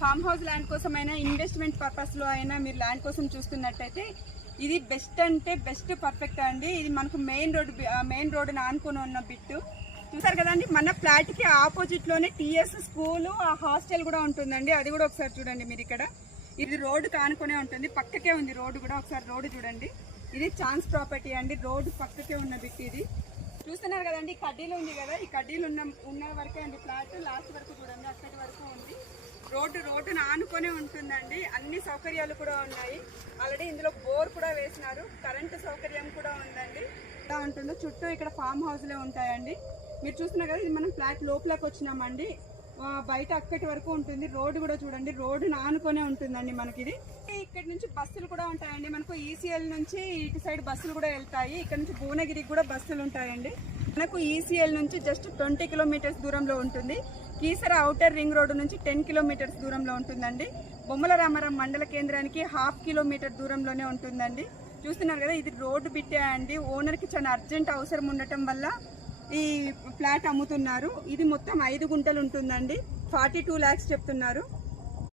Farm house land కోసమైనా investment పర్పస్లో అయినా మీరు ల్యాండ్ కోసం చూస్తున్నట్టయితే ఇది బెస్ట్ అంటే బెస్ట్ పర్ఫెక్ట్ అండి. ఇది మనకు మెయిన్ రోడ్డుని ఆనుకొని ఉన్న బిట్టు చూసారు కదండి. మన ఫ్లాట్కి ఆపోజిట్లోనే టీఎస్ స్కూలు హాస్టల్ కూడా ఉంటుందండి. అది కూడా ఒకసారి చూడండి మీరు. ఇక్కడ ఇది రోడ్డు కానుకొనే ఉంటుంది, పక్కకే ఉంది రోడ్డు కూడా. ఒకసారి రోడ్డు చూడండి. ఇది ఛాన్స్ ప్రాపర్టీ అండి, రోడ్డు పక్కకే ఉన్న బిట్. ఇది చూస్తున్నారు కదండి, కడ్డీలు ఉంది కదా, ఈ కడ్డీలు ఉన్న వరకే అండి ఫ్లాట్. లాస్ట్ వరకు చూడండి, అక్కడి వరకు ఉంది. రోడ్డును ఆనుకొనే ఉంటుందండి. అన్ని సౌకర్యాలు కూడా ఉన్నాయి. ఆల్రెడీ ఇందులో బోర్ కూడా వేసినారు, కరెంటు సౌకర్యం కూడా ఉందండి. ఎలా ఉంటుందో చుట్టూ ఇక్కడ ఫామ్ హౌస్లే ఉంటాయండి. మీరు చూస్తున్నారు కదా, ఇది మనం ఫ్లాట్ లోపలికి వచ్చినామండి. బయట అక్కడి వరకు ఉంటుంది. రోడ్డు కూడా చూడండి, రోడ్డును ఆనుకొనే ఉంటుందండి మనకి. ఇది ఇక్కడ నుంచి బస్సులు కూడా ఉంటాయండి. మనకు ఈసీఎల్ నుంచి ఇటు సైడ్ బస్సులు కూడా వెళ్తాయి. ఇక్కడ నుంచి భువనగిరికి కూడా బస్సులు ఉంటాయండి. మనకు ఈసీఎల్ నుంచి జస్ట్ 20 కిలోమీటర్స్ దూరంలో ఉంటుంది. కీసర ఔటర్ రింగ్ రోడ్డు నుంచి 10 కిలోమీటర్స్ దూరంలో ఉంటుందండి. బొమ్మల రామారం మండల కేంద్రానికి 1/2 కిలోమీటర్ దూరంలోనే ఉంటుందండి. చూస్తున్నారు కదా, ఇది రోడ్డు బిట్టే అండి. ఓనర్కి చాలా అర్జెంట్ అవసరం ఉండటం వల్ల ఈ ఫ్లాట్ అమ్ముతున్నారు. ఇది మొత్తం 5 గుంటలు ఉంటుందండి. 42 lakhs చెప్తున్నారు.